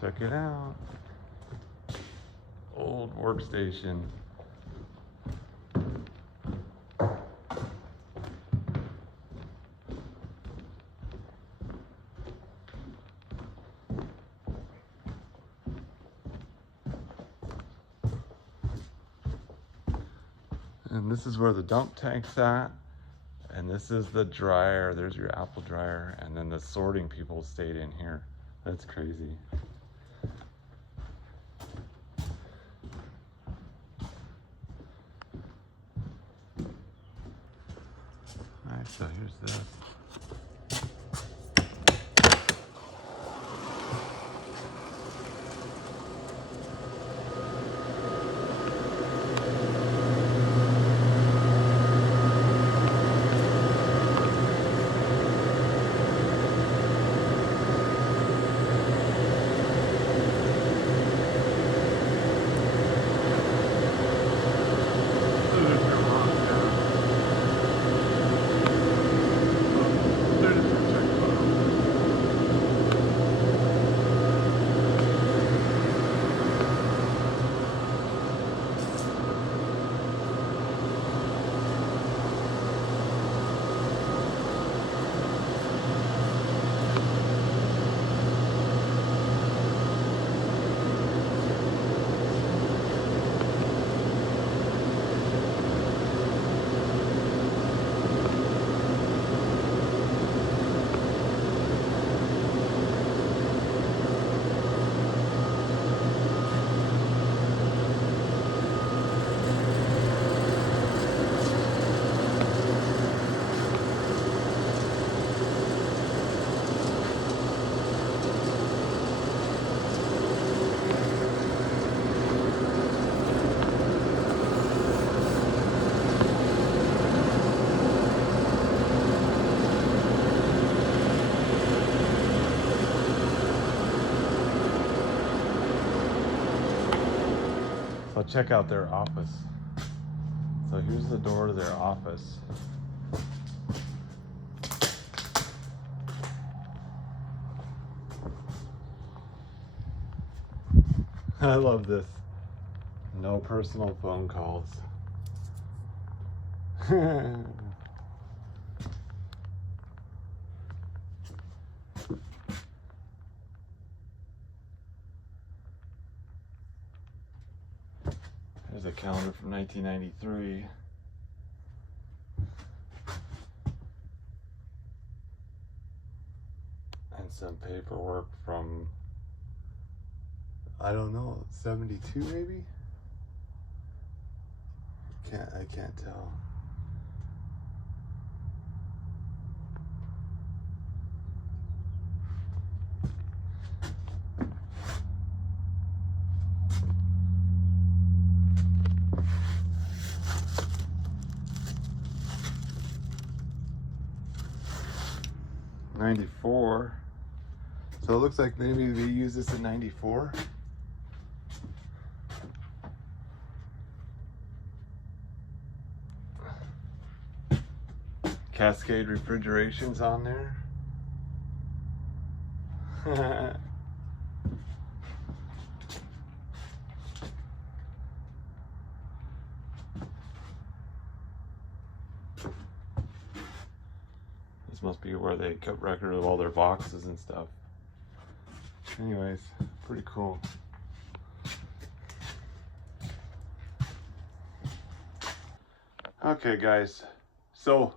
Check it out. Old workstation. And this is where the dump tank's at. And this is the dryer. There's your apple dryer. And then the sorting people stayed in here. That's crazy. Alright, so here's this. So check out their office. So here's the door to their office. I love this. No personal phone calls. There's a calendar from 1993. And some paperwork from, I don't know, 72 maybe? I can't tell. '94. So it looks like maybe they used this in '94. Cascade refrigeration's on there. This must be where they kept record of all their boxes and stuff. Anyways, pretty cool. Okay guys, so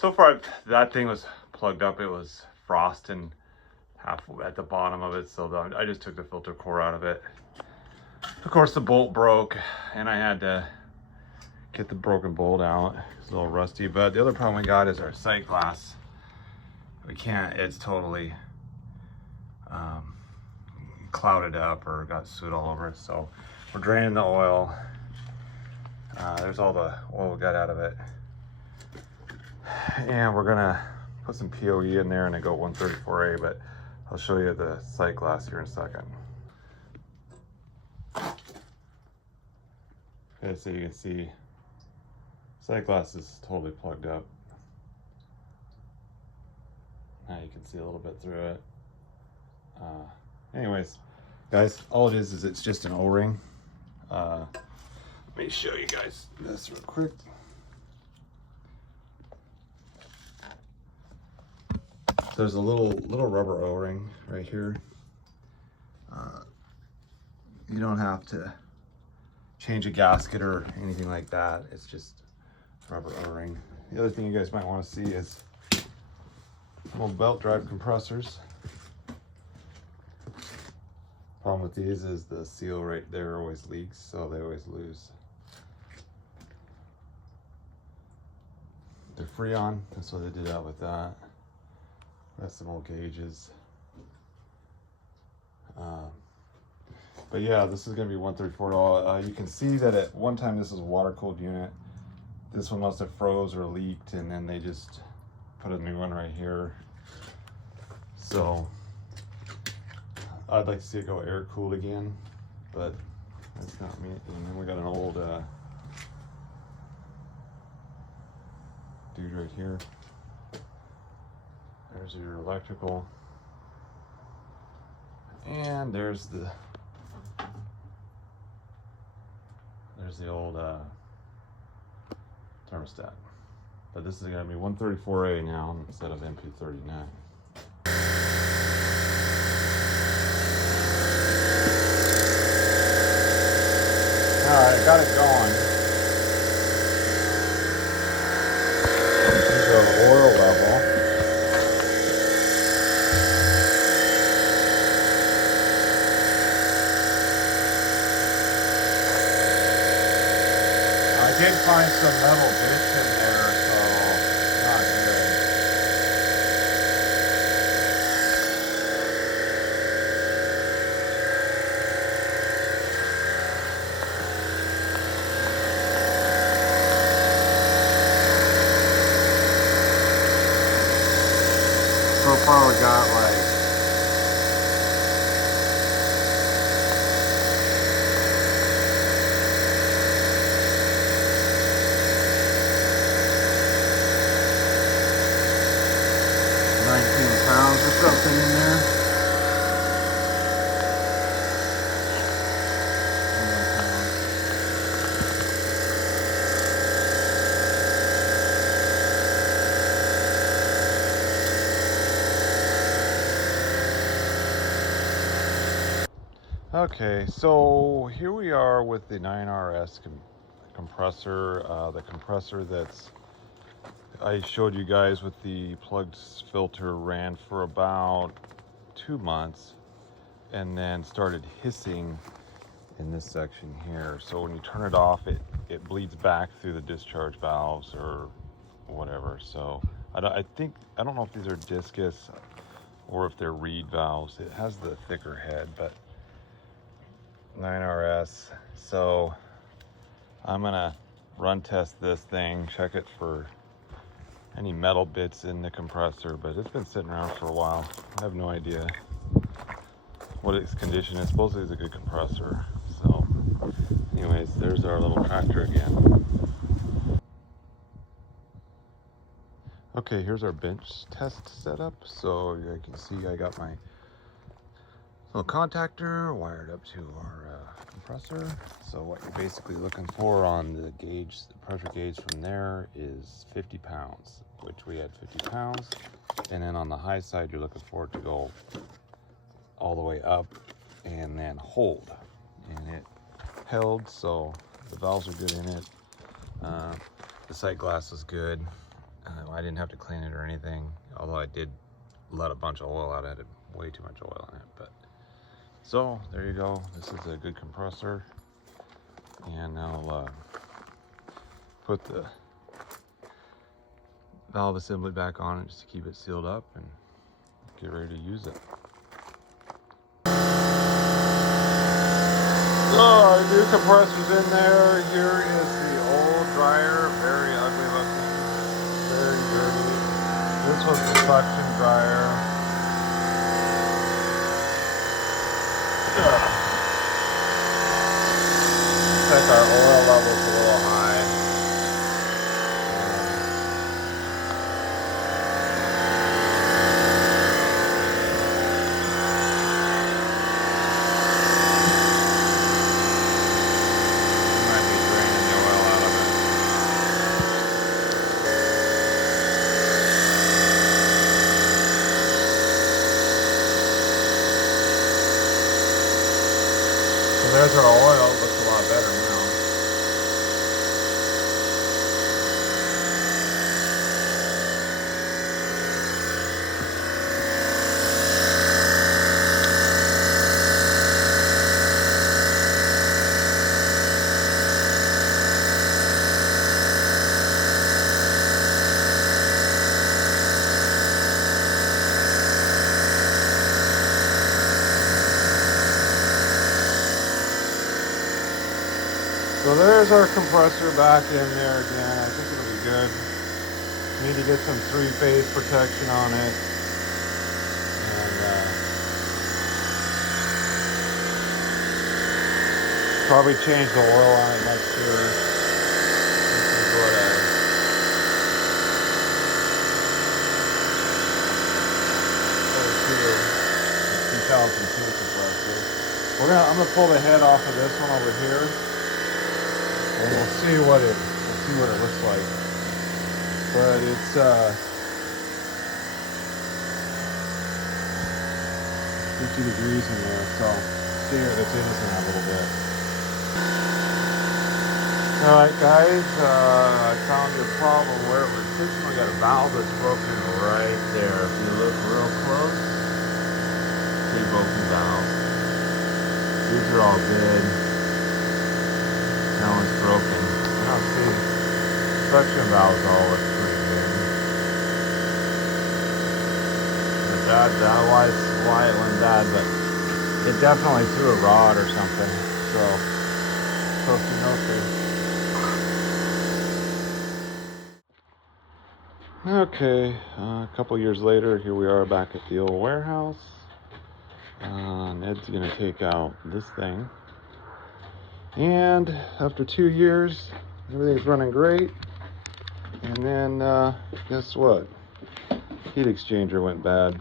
far that thing was plugged up. It was frosting half at the bottom of it, so I just took the filter core out of it. Of course the bolt broke and I had to get the broken bolt out. It's a little rusty, but the other problem we got is our sight glass. We can't, it's totally clouded up or got soot all over it, so we're draining the oil. There's all the oil we got out of it, and we're gonna put some POE in there and a GOAT 134A, but I'll show you the sight glass here in a second. Okay, so you can see sight glass is totally plugged up. Now you can see a little bit through it. Anyways, guys, all it is it's just an O-ring. Let me show you guys this real quick. There's a little rubber O-ring right here. You don't have to change a gasket or anything like that. It's just rubber O-ring. The other thing you guys might want to see is little belt drive compressors. Problem with these is the seal right there always leaks, so they always lose. They're Freon, that's why they did that with that. That's some old gauges. But yeah, this is going to be $134. You can see that at one time this is a water cooled unit. This one must have froze or leaked, and then they just put a new one right here. So I'd like to see it go air cooled again, but that's not me. And then we got an old dude right here. There's your electrical, and there's the old thermostat. But this is going to be 134A now instead of MP39. Alright, got it going. Here's our oil level. I did find some metal bits in there, so not good. So far we got like 19 pounds or something in there. Okay, so here we are with the 9RS compressor, the compressor that's I showed you guys with the plugged filter ran for about 2 months and then started hissing in this section here. So when you turn it off, it bleeds back through the discharge valves or whatever. So I don't know if these are discus or if they're reed valves. It has the thicker head, but 9RS. So I'm gonna run test this thing, check it for any metal bits in the compressor, but it's been sitting around for a while. I have no idea what its condition is. Supposedly it's a good compressor. So anyways, there's our little tractor again. Okay, here's our bench test setup. So you can see I got my little contactor wired up to our compressor. So what you're basically looking for on the gauge, the pressure gauge from there is 50 pounds, which we had 50 pounds. And then on the high side, you're looking for it to go all the way up and then hold. And it held, so the valves are good in it. The sight glass was good. I didn't have to clean it or anything, although I did let a bunch of oil out. I had way too much oil in it, but so there you go. This is a good compressor, and I'll put the valve assembly back on it just to keep it sealed up and get ready to use it. So our new compressor's in there. Here is the old dryer, very ugly looking, very dirty. This was the suction dryer. Check our oil levels a little high. So there's our oil. It looks a lot better now. So there's our compressor back in there again. I think it'll be good. Need to get some 3-phase protection on it. And probably change the oil on it next year. This is what a 2002 compressor. I'm gonna pull the head off of this one over here. And we'll see what it looks like. But it's 50 degrees in there, so see if it's innocent a little bit. Alright guys, I found your problem where it was fixing. I got a valve that's broken right there. If you look real close, see broken valve. These are all good. That one's broken. Now see, suction valves all look pretty good. But why it went bad, but it definitely threw a rod or something. So, okay, a couple years later, here we are back at the old warehouse. Ned's gonna take out this thing. And after 2 years, everything's running great. And then, guess what? Heat exchanger went bad.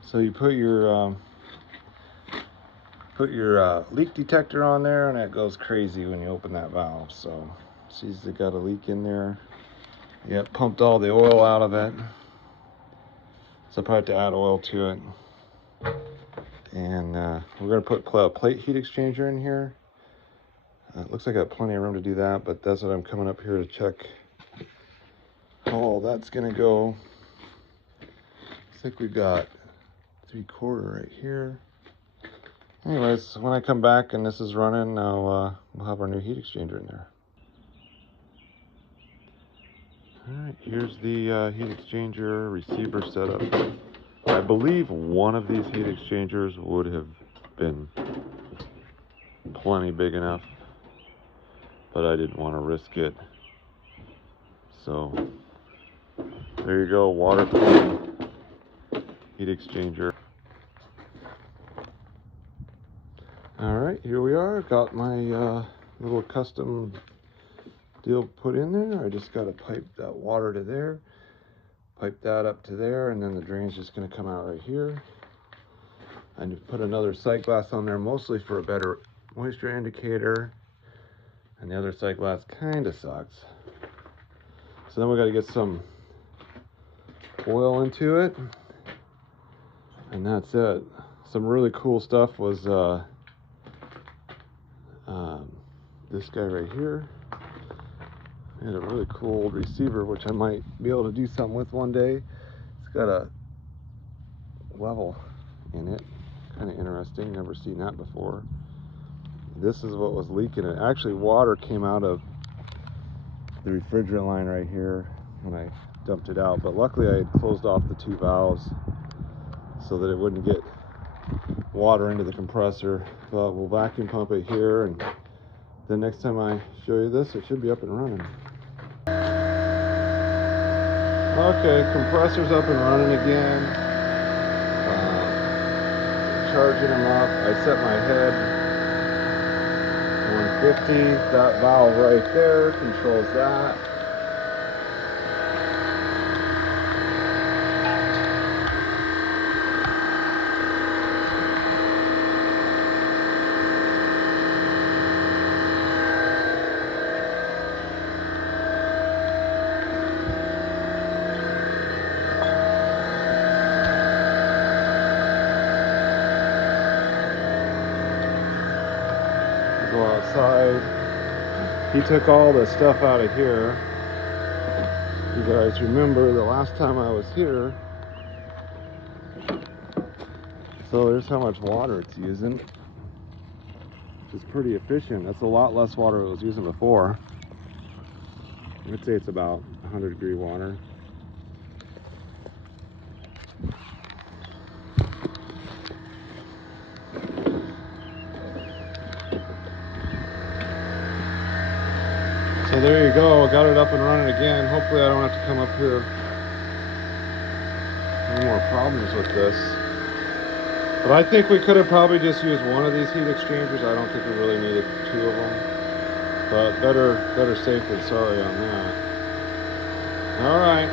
So you put your leak detector on there, and it goes crazy when you open that valve. So, sees it got a leak in there. Yep, pumped all the oil out of it. So I probably have to add oil to it. And we're gonna put a plate heat exchanger in here. It looks like I got plenty of room to do that, but that's what I'm coming up here to check how all that's gonna go. I think we've got 3/4 right here. Anyways, when I come back and this is running, we'll have our new heat exchanger in there. Alright, here's the heat exchanger receiver setup. I believe one of these heat exchangers would have been plenty big enough, but I didn't want to risk it. So there you go, water cooling heat exchanger. Alright, here we are. Got my little custom deal put in there. I just got to pipe that water to there, pipe that up to there, and then the drain's just going to come out right here. I need to put another sight glass on there, mostly for a better moisture indicator, and the other sight glass kind of sucks. So then we got to get some oil into it, and that's it. Some really cool stuff was this guy right here. I had a really cool old receiver, which I might be able to do something with one day. It's got a level in it, kind of interesting, never seen that before. This is what was leaking. It actually, water came out of the refrigerant line right here when I dumped it out, but luckily I had closed off the 2 valves so that it wouldn't get water into the compressor. But we'll vacuum pump it here, and then next time I show you this, it should be up and running. Okay, compressor's up and running again. Charging them up. I set my head 150. That valve right there controls that. go outside. He took all the stuff out of here. You guys remember the last time I was here. So there's how much water it's using, which is pretty efficient. That's a lot less water it was using before. I'd say it's about 100-degree water. So there you go, got it up and running again. Hopefully I don't have to come up here. No more problems with this. But I think we could have probably just used one of these heat exchangers. I don't think we really needed 2 of them. But better safe than sorry on that. All right.